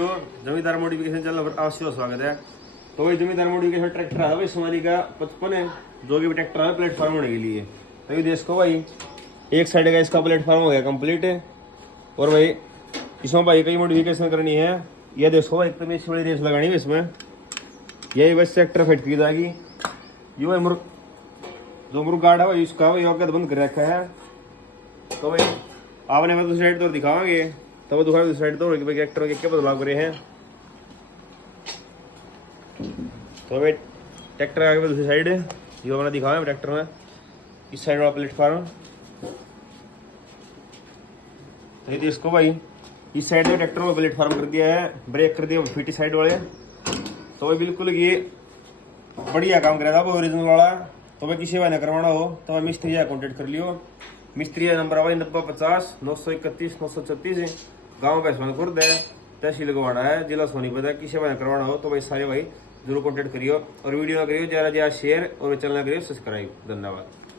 तो जमींदार modification channel पर आपका स्वागत है। तो भाई जमींदार मॉडिफिकेशन ट्रैक्टर है भाई सोनाली का 55 है, जो कि भी ट्रैक्टर है प्लेटफॉर्म होने के लिए। तो ये देखो भाई एक साइड का इसका प्लेटफॉर्म हो गया कंप्लीट है। और भाई इसमें भाई कई मॉडिफिकेशन करनी है। ये देखो भाई एकदम इस बड़ी रेस लगानी है इसमें। यही बस ट्रैक्टर फिट की जाएगी। ये भाई जो मुर्ग गार्ड है भाई इसका भाई अवगत बंद कर रखा है। तो भाई आपने मैं दूसरी साइड तो दिखावांगे, तो वो दूसरी साइड तो ट्रैक्टर के क्या बदलाव करे हैं। तो भाई ट्रैक्टर आगे दूसरी साइड जो मैंने दिखाया ट्रैक्टर में इस साइड वाला प्लेटफॉर्म। तो ये इसको भाई इस साइड में ट्रैक्टर को प्लेटफॉर्म कर दिया है, ब्रेक कर दिया फिटी साइड वाले। तो भाई बिल्कुल ये बढ़िया काम करेगा वो ओरिजिनल वाला। तो भाई किसी भाई ने करवाना हो तो भाई मिस्त्री का कॉन्टेक्ट कर लियो। मिस्त्री का नंबर है भाई 9050 931 936, गाँव बैसवानपुर है, तहसील गवाड़ा है, जिला सोनीपत है। किसी भाई ने करवाना हो तो भाई सारे भाई जरूर कॉन्टेक्ट करियो और वीडियो ना करियो ज़्यादा शेयर और चैनल करियो सब्सक्राइब। धन्यवाद।